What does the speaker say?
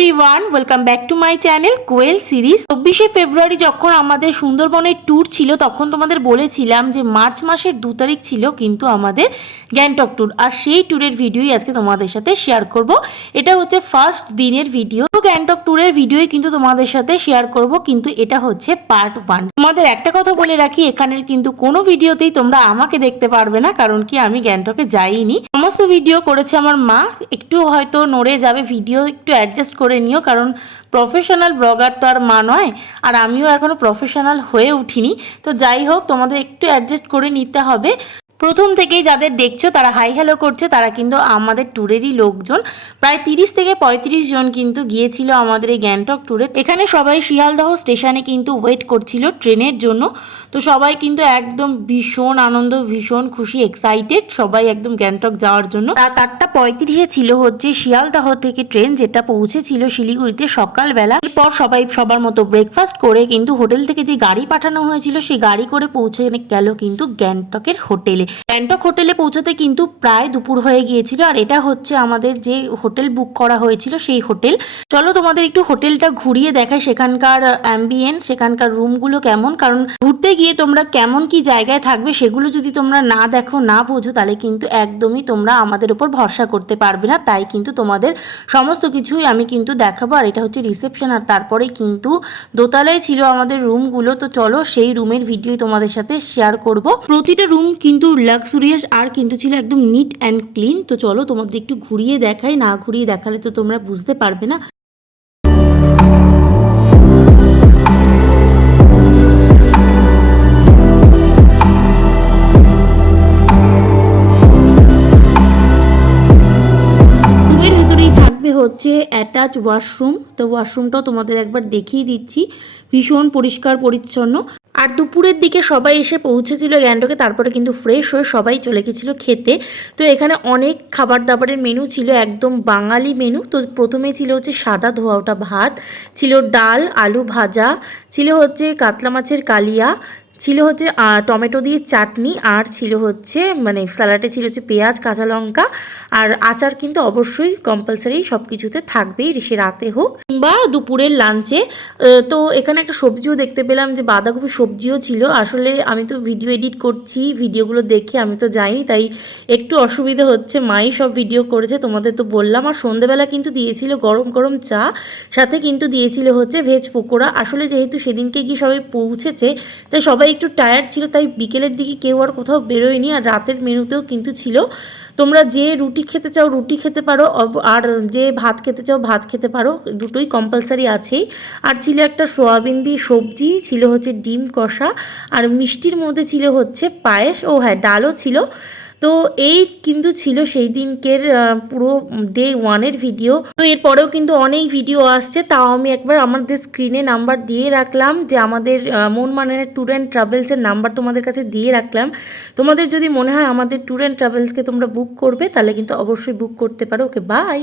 Everyone, welcome back to my channel Koel series. 24শে February যখন আমাদের সুন্দরবনের ট্যুর ছিল তখন তোমাদের বলেছিলাম যে মার্চ মাসের 2 তারিখ ছিল কিন্তু আমাদের গ্যাংটক ট্যুর, আর সেই ট্যুরের ভিডিওই আজকে তোমাদের সাথে শেয়ার করব। এটা হচ্ছে ফার্স্ট দিনের ভিডিও। গ্যাংটক ট্যুরের ভিডিওই কিন্তু তোমাদের সাথে শেয়ার করব, কিন্তু এটা হচ্ছে পার্ট 1। তোমাদের একটা কথা বলে রাখি, এখানের কিন্তু কোনো ভিডিওতেই তোমরা আমাকে দেখতে পারবে না, কারণ কি আমি গ্যাংটকে যাইনি। সমস্ত ভিডিও করেছে আমার মা। একটু হয়তো নড়ে যাবে ভিডিও, একটু অ্যাডজাস্ট করে নিও, কারণ প্রফেশনাল ব্লগার তো আর মা নয়, আর আমিও এখনও প্রফেশনাল হয়ে উঠিনি। তো যাই হোক, তোমাদের একটু অ্যাডজাস্ট করে নিতে হবে। প্রথম থেকেই যাদের দেখছো তারা হাই হ্যালো করছে, তারা কিন্তু আমাদের ট্যুরেরই লোকজন। প্রায় 30 থেকে 35 জন কিন্তু গিয়েছিল আমাদের এই গ্যাংটক ট্যুরে। এখানে সবাই শিয়ালদহ স্টেশনে কিন্তু ওয়েট করছিল ট্রেনের জন্য। তো সবাই কিন্তু একদম ভীষণ আনন্দ, ভীষণ খুশি, এক্সাইটেড সবাই একদম গ্যাংটক যাওয়ার জন্য। রাত 8:35 ছিল হচ্ছে শিয়ালদহ থেকে ট্রেন, যেটা পৌঁছেছিল শিলিগুড়িতে সকালবেলা। এরপর সবাই সবার মতো ব্রেকফাস্ট করে কিন্তু হোটেল থেকে যে গাড়ি পাঠানো হয়েছিল সেই গাড়ি করে পৌঁছে গেল কিন্তু গ্যাংটকের হোটেলে। গ্যাংটক হোটেলে পৌঁছাতে কিন্তু প্রায় দুপুর হয়ে গিয়েছিল, আর এটা হচ্ছে আমাদের যে হোটেল বুক করা হয়েছিল সেই হোটেল। চলো তোমাদের একটু হোটেলটা ঘুরিয়ে দেখায়, সেখানকার অ্যাম্বিয়েন্স, সেখানকার রুমগুলো কেমন। কারণ ঘুরতে গিয়ে তোমরা কেমন কি জায়গায় থাকবে সেগুলো যদি তোমরা না দেখো, না বোঝো, তাহলে কিন্তু একদমই তোমরা আমাদের উপর ভরসা করতে পারবে না। তাই কিন্তু তোমাদের সমস্ত কিছুই আমি কিন্তু দেখাবো। আর এটা হচ্ছে রিসেপশন, আর তারপরে কিন্তু দোতলায় ছিল আমাদের রুমগুলো। তো চলো সেই রুমের ভিডিও তোমাদের সাথে শেয়ার করব। প্রতিটা রুম কিন্তু লাক্সুরিয়াস আর কিন্তু ছিল একদম নিট অ্যান্ড ক্লিন। তো চলো তোমাদের একটু ঘুরিয়ে দেখাই, না ঘুরিয়ে দেখালে তো তোমরা বুঝতে পারবে না। হচ্ছে অ্যাটাচ ওয়াশরুম। তো ওয়াশরুমটাও তোমাদের একবার দেখিয়ে দিচ্ছি, ভীষণ পরিষ্কার পরিচ্ছন্ন। আর দুপুরের দিকে সবাই এসে পৌঁছেছিল গ্যাংটকে, তারপরে কিন্তু ফ্রেশ হয়ে সবাই চলে গেছিলো খেতে। তো এখানে অনেক খাবার দাবারের মেনু ছিল, একদম বাঙালি মেনু। তো প্রথমে ছিল হচ্ছে সাদা ধোয়া ওঠা ভাত, ছিল ডাল, আলু ভাজা, ছিল হচ্ছে কাতলা মাছের কালিয়া, ছিল হচ্ছে টমেটো দিয়ে চাটনি, আর ছিল হচ্ছে মানে স্যালাডে ছিল হচ্ছে পেঁয়াজ, কাঁচা লঙ্কা, আর আচার কিন্তু অবশ্যই কম্পালসারি সব কিছুতে থাকবেই, সে রাতে হোক বা দুপুরের লাঞ্চে। তো এখানে একটা সবজিও দেখতে পেলাম, যে বাঁধাকপি সবজিও ছিল। আসলে আমি তো ভিডিও এডিট করছি, ভিডিওগুলো দেখে আমি তো যাইনি, তাই একটু অসুবিধা হচ্ছে। মাই সব ভিডিও করেছে, তোমাদের তো বললাম। আর সন্ধেবেলা কিন্তু দিয়েছিল গরম গরম চা, সাথে কিন্তু দিয়েছিল হচ্ছে ভেজ পকোড়া। আসলে যেহেতু সেদিনকে গিয়ে সবাই পৌঁছেছে, তাই সবাই একটু টায়ার্ড ছিল, তাই বিকেলের দিকে কেউ আর কোথাও বেরোয়নি। আর রাতের মেনুতেও কিন্তু ছিল, তোমরা যে রুটি খেতে চাও রুটি খেতে পারো, আর যে ভাত খেতে চাও ভাত খেতে পারো, দুটোই কম্পালসারি আছেই। আর ছিল একটা সয়াবিন দিয়ে সবজি, ছিল হচ্ছে ডিম কষা, আর মিষ্টির মধ্যে ছিল হচ্ছে পায়েস, ও হ্যাঁ ডালও ছিল। তো এই কিন্তু ছিল সেই দিনকের পুরো ডে 1-এর ভিডিও। তো এরপরেও কিন্তু অনেক ভিডিও আসছে, তাও আমি একবার আমাদের স্ক্রিনে নাম্বার দিয়ে রাখলাম, যে আমাদের মন মানের ট্যুর অ্যান্ড ট্রাভেলসের নাম্বার তোমাদের কাছে দিয়ে রাখলাম। তোমাদের যদি মনে হয় আমাদের ট্যুর অ্যান্ড ট্রাভেলসকে তোমরা বুক করবে, তাহলে কিন্তু অবশ্যই বুক করতে পারো। ওকে, বাই।